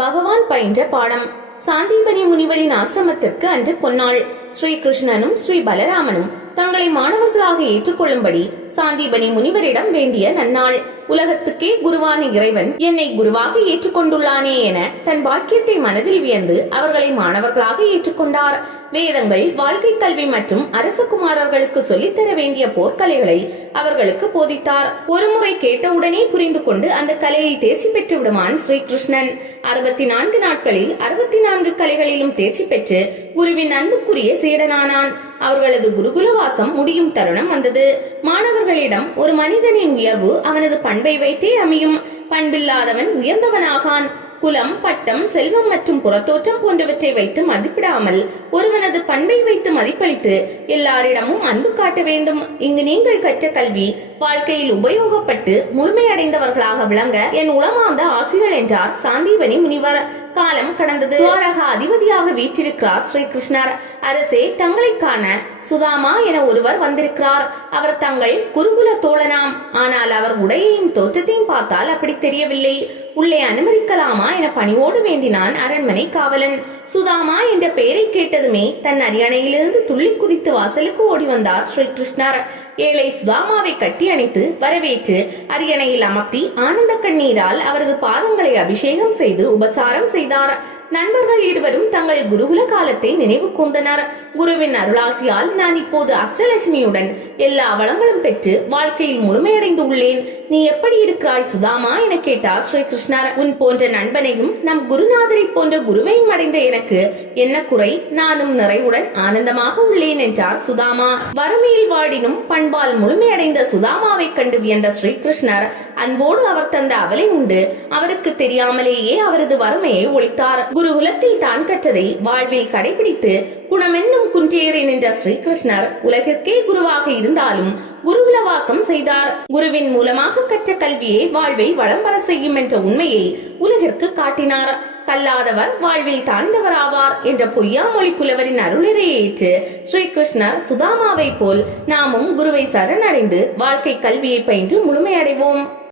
பகவான் பயின்ற பாடம். சாந்தீபனி முனிவரின் ஆசிரமத்திற்கு அன்று பொன்னாள். ஸ்ரீகிருஷ்ணனும் ஸ்ரீ பலராமனும் தங்களை மாணவர்களாக ஏற்றுக்கொள்ளும்படி சாந்தீபனி முனிவரிடம் வேண்டிய நன்னாள். உலகத்துக்கே குருவான இறைவன் என்னை குருவாக ஏற்றுக்கொண்டுள்ளானே என தன் பாக்கியத்தை மனதில் வியந்து அவர்களை மாணவர்களாக ஏற்றுக்கொண்டார். வேதங்கள், வாழ்க்கை கல்வி மற்றும் அரசகுமாரர்களுக்கு சொல்லித்தர வேண்டிய போர்க்கலைகளை அவர்களுக்கு போதித்தார். ஒருமுறை கேட்டவுடனே புரிந்து கொண்டு அந்த கலையில் தேர்ச்சி பெற்று விடுவான் ஸ்ரீகிருஷ்ணன். 64 நாட்களில் 64 கலைகளிலும் தேர்ச்சி பெற்று குருவின் அன்புக்குரிய சீடனானான். அவர்களது குருகுலவாசம் முடியும் தருணம் வந்தது. மாணவர்களிடம் ஒரு மனிதனின் உயர்வு அவனது பண்பை வைத்தே அமையும். பண்பில்லாதவன் உயர்ந்தவனாகான். குலம், பட்டம், செல்வம் மற்றும் புறத்தோற்றம் போன்றவற்றை வைத்து மதிப்பிடாமல் ஒருவனது பண்பை வைத்து மதிப்பளித்து எல்லாரிடமும் அன்பு காட்ட வேண்டும். இங்கு நீங்கள் கற்ற கல்வி வாழ்க்கையில் உபயோகப்பட்டு முழுமையடைந்தவர்களாக விளங்க என் உளமார்ந்த ஆசிகள் என்றார் சாந்தீபனி முனிவர். காலம் கடந்தது. துவாரகா அதிபதியாக வீற்றிருக்கிறார் ஸ்ரீகிருஷ்ணர். அரசே, தங்களை காண சுதாமா என ஒருவர் வந்திருக்கிறார். அவர் தங்கள் குருகுல தோழனாம். ஆனால் அவர் உடையையும் தோற்றத்தையும் பார்த்தால் அப்படி தெரியவில்லை. உள்ளே அனுமதிக்கலாமா என பணிவோடு வேண்டினான் அரண்மனை காவலன். சுதாமா என்ற பெயரை கேட்டதுமே தன் அரியணையிலிருந்து துள்ளி குதித்து வாசலுக்கு ஓடி வந்தார் ஸ்ரீகிருஷ்ணர். ஏழை சுதாமாவை கட்டி அணைத்து வரவேற்று அரியணையில் அமர்த்தி ஆனந்த கண்ணீரால் அவரது பாதங்களை அபிஷேகம் செய்து உபசாரம் செய்தார். நண்பர்கள் இருவரும் தங்கள் குருகுல காலத்தை நினைவு கூர்ந்தனர். குருவின் அருளாசியால் நான் இப்போது அஷ்டலட்சுமியுடன் எல்லா வளங்களும் பெற்று வாழ்க்கையில் முழுமையடைந்து உள்ளேன். நீ எப்படி இருக்கிறாய் சுதாமா என கேட்டார் ஸ்ரீகிருஷ்ணர். உன் போன்ற நண்பனையும் நம் குருநாதரை போன்ற குருவையும் அடைந்த எனக்கு என்ன குறை? நானும் நிறைவுடன் ஆனந்தமாக உள்ளேன் என்றார் சுதாமா. வறுமையில் வாடினும் பண்பால் முழுமையடைந்த சுதாமாவை கண்டு வியந்த ஸ்ரீகிருஷ்ணர் அன்போடு அவர் தந்த அவலை உண்டு அவருக்கு தெரியாமலேயே அவரது வறுமையை ஒழித்தார். குருகுலத்தில் தான் கற்றதை வாழ்வில் கடைபிடித்து குணமென்னும் குன்றேறி நின்ற ஸ்ரீகிருஷ்ணர் உலகிற்கே குருவாக இருந்தாலும் குருகுலவாசம் செய்தார். குருவின் மூலமாக கற்ற கல்வியை வாழ்வை வளம் வர செய்யும் என்ற உண்மையை உலகிற்கு காட்டினார். கல்லாதவர் வாழ்வில் தாழ்ந்தவராவார் என்ற பொய்யாமொழி புலவரின் அருளிரையை ஏற்று ஸ்ரீகிருஷ்ணர் சுதாமாவை போல் நாமும் குருவை சரணடைந்து வாழ்க்கை கல்வியை பயின்று முழுமையடைவோம்.